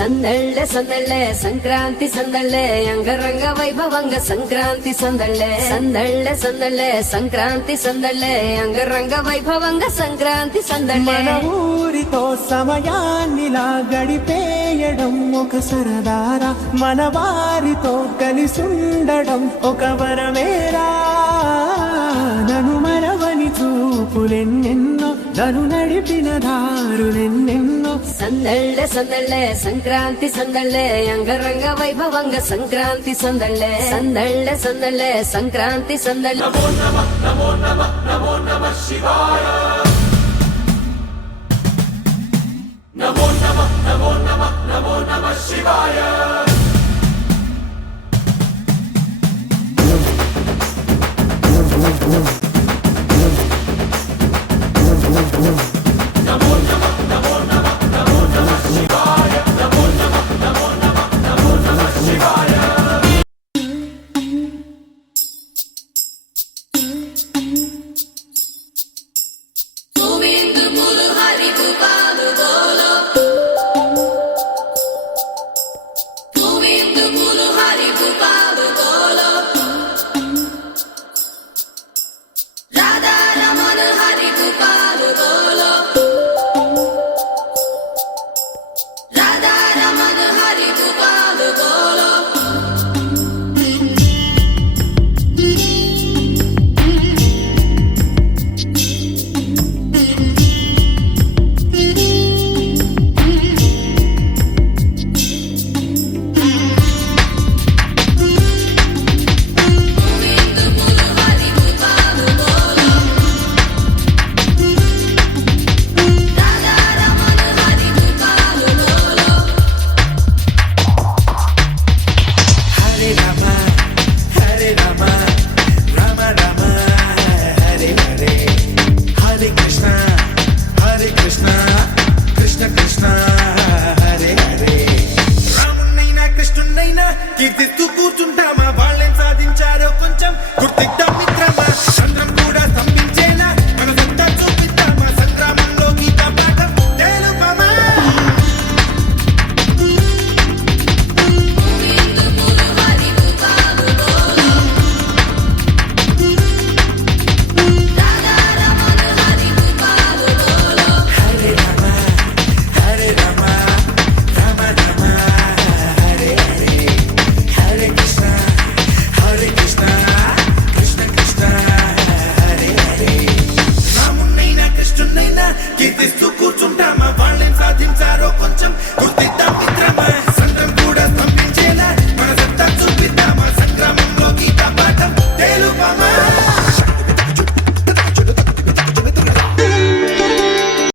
సందళ్ళే సందళ్ళే సంక్రాంతి సందళ్ళే అంగరంగ వైభవంగ సంక్రాంతి సందళ్ళే సందళ్ళే సందళ్ళే సంక్రాంతి సందళ్ళే అంగరంగ వైభవంగ సంక్రాంతి సందళ్ళే మన ఊరితో సమయాన్నిలా గడిపేయడం ఒక సరదారా మన వారితో కలిసుండడం ఒక వరమేరా నన్ను మరవని చూపులెన్నెన్నో నన్ను నడిపిన దారులెన్నెన్నో సందళ్ళే సందళ్ళే సంక్రాంతి సందళ్ళే అంగరంగ వైభవంగ సంక్రాంతి సందళ్ళే సందళ్ళే సందళ్ళే సంక్రాంతి సందళ్ళే నమో నమః శివాయ